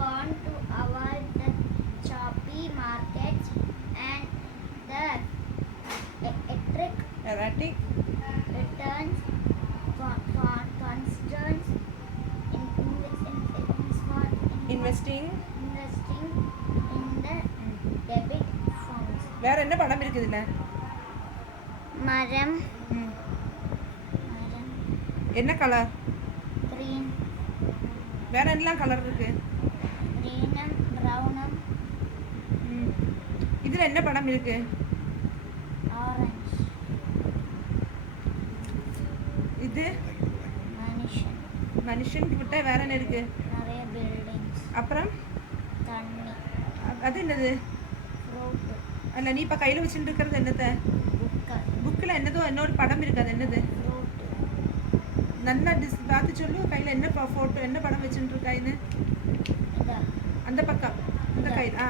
want to avoid the choppy markets and the erratic returns concerns investing. investing in the debit funds. வேற என்ன படம் இருக்குது இதுல? மரம் என்ன கலர்? green. வேற என்ன கலர் இருக்கு? greenum brownum. இதுல என்ன படம் இருக்கு? orange. இது மனுஷன் கிட்ட வேற என்ன இருக்கு? நிறைய buildings. அப்புறம் தண்ணி. அது என்னது? fruit. அல்ல நீ இப்ப கையில வச்சிட்டு இருக்கிறது என்னது? புக்ல என்னதோ இன்னொரு படம் இருக்கு, அது என்னது? fruit. நல்லா பார்த்து சொல்லு. கையில என்ன போட்டோ என்ன படம் வச்சிட்டு இருக்காயின்னு? அந்த பக்கம் அந்த கையில்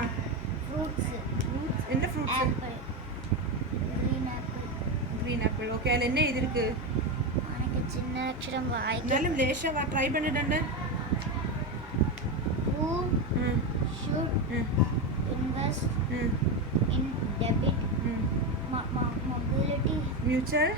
fruits. என்ன fruits? apple. green apple. Okay, அதுல என்ன இது இருக்கு? எனக்கு சின்ன அக்ஷரம் வாய்க்கு. நல்ல லேஷா ட்ரை பண்ணிட்டேன். who should invest in debit mobility mutual.